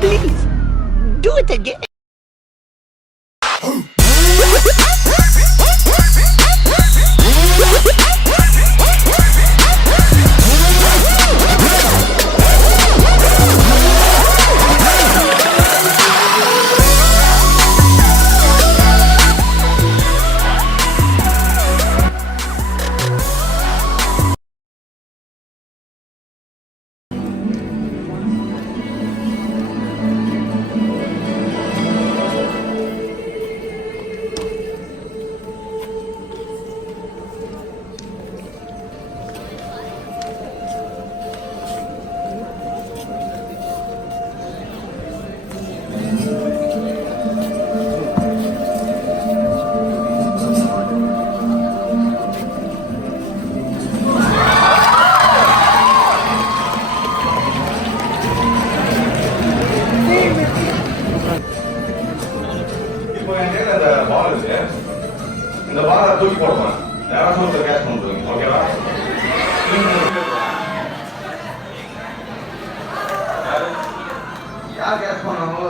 Please, do it again. இந்த பாலை தூக்கி போடுவேன். யாராச்சும் ஒருத்தர் கேட்ச் பண்ணுறீங்க, ஓகேவா? யார் கேட்ச் பண்ணாங்களோ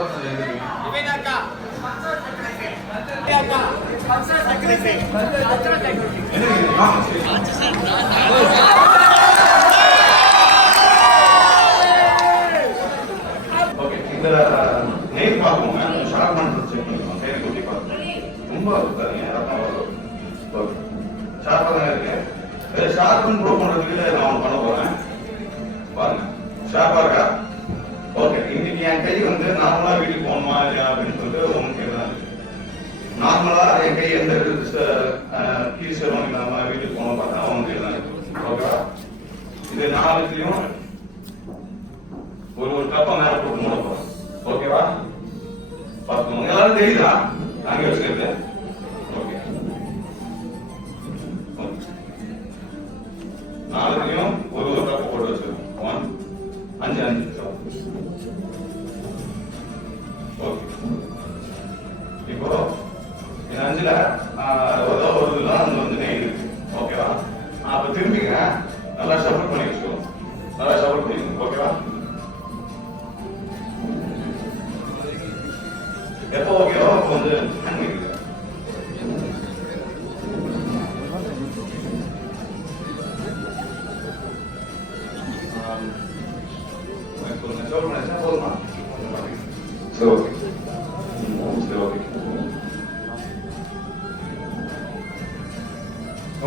ஓகே. இந்த நெயில் பார்ப்போங்க, ஷார்ப் பண்ணுறது செக் பண்ணிக்கலாம். கையில் குட்டி பார்ப்போம். ரொம்ப ஷார்ப்பா தான் இருக்கு. ஷார்ப்னு ப்ரூவ் பண்றதுக்கு நான் பண்ண போறேன். பாருங்க, ஷார்ப்பா இருக்கா? ஓகே. இன்னைக்கு என் கை வந்து நார்மலா வீட்டுக்கு போகணுமா இல்லையா அப்படின்னு சொல்லிட்டு உங்க கையில தான் இருக்கு. நார்மலா என் கை எந்த கீஸ் நம்ம வீட்டுக்கு போகணும் பார்த்தா அவங்க கையில தான் இருக்கு. ஓகேவா? இது நாலுத்தையும் ஒரு கப்பா மேல போட்டு மூட போறோம். ஓகேவா? பார்த்துக்கோங்க. எல்லாரும் தெரியுதா நாங்க வச்சுக்கிறது? ஓகே. நாலுலையும் ஒரு கப்பு போட்டு வச்சிருக்கோம். 5 ஓகே. இப்போ இந்த 5ல ஒரு இதுலாம் வந்து நெய் இருக்கு. ஓகேவா? அப்ப திரும்பிங்க, நல்லா சப்போர்ட் பண்ணி வச்சுக்கோங்க. நல்லா சப்போர்ட் பண்ணிக்கோங்க. ஓகேவா? எப்போ ஓகேவா அப்போ வந்து ஹேண்ட் பண்ணிக்கோங்க. போதுமா? சரி ஓகே. சரி ஓகே.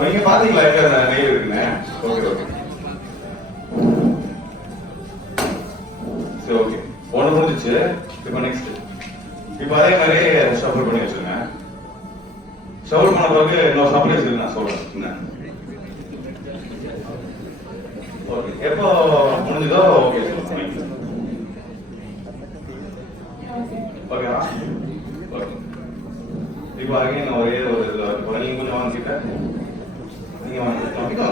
நீங்க பாத்தீங்களா எங்க நெய் இருக்குன்னு? Okay okay. சரி ஓகே. ஒன்று முடிஞ்சிச்சு. இப்போ நெக்ஸ்ட். இப்போ அதே மாதிரி ஷஃபிள் பண்ணி வச்சுருங்க. ஷஃபிள் பண்ண பிறகு இன்னொரு சர்ப்ரைஸ் இருக்கு, நான் சொல்றேன். ஓகே. எப்போ முடிஞ்சதோ ஓகே. ஓகேவா? ஓகே. இப்போ அகைன் ஒரே ஒரு இதில் இப்போ நீங்கள் கொஞ்சம் வாங்கிக்கிட்ட நீங்கள் வாங்கிக்கிட்ட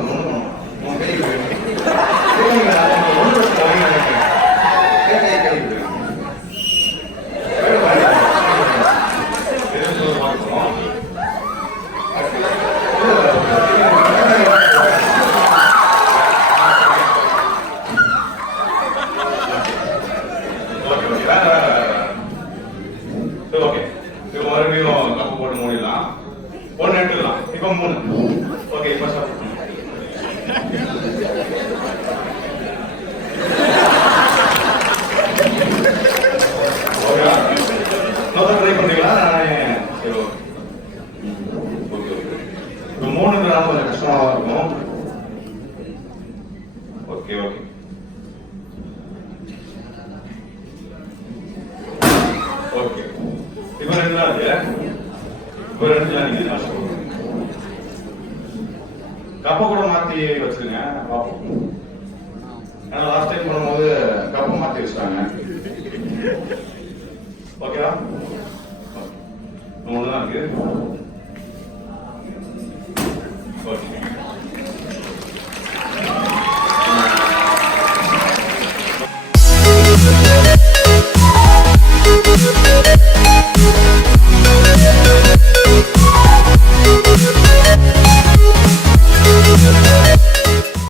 உங்கள் கை ஓகே. இப்போ மறுபடியும் கப்பு போட்டு மூடிடலாம். 1 எடுத்துக்கலாம். இப்போ 3. ஓகே. இப்போ சாப்பிட்டு ஓகேவா? இன்னொரு ட்ரை பண்ணீங்களா? சரி ஓகே. Okay okay. இப்போ 3 கொஞ்சம் கஷ்டமாக இருக்கும். Okay okay. ஓகே. இப்போ 2 தான் இருக்கு. இப்போ 2 தான் நீங்க கப்பை கூட மாத்தி வச்சிருங்க பார்ப்போம். ஏன்னா லாஸ்ட் டைம் பண்ணும்போது கப்பை மாத்தி வச்சிட்டாங்க. ஓகேவா? 3 தான் இருக்கு.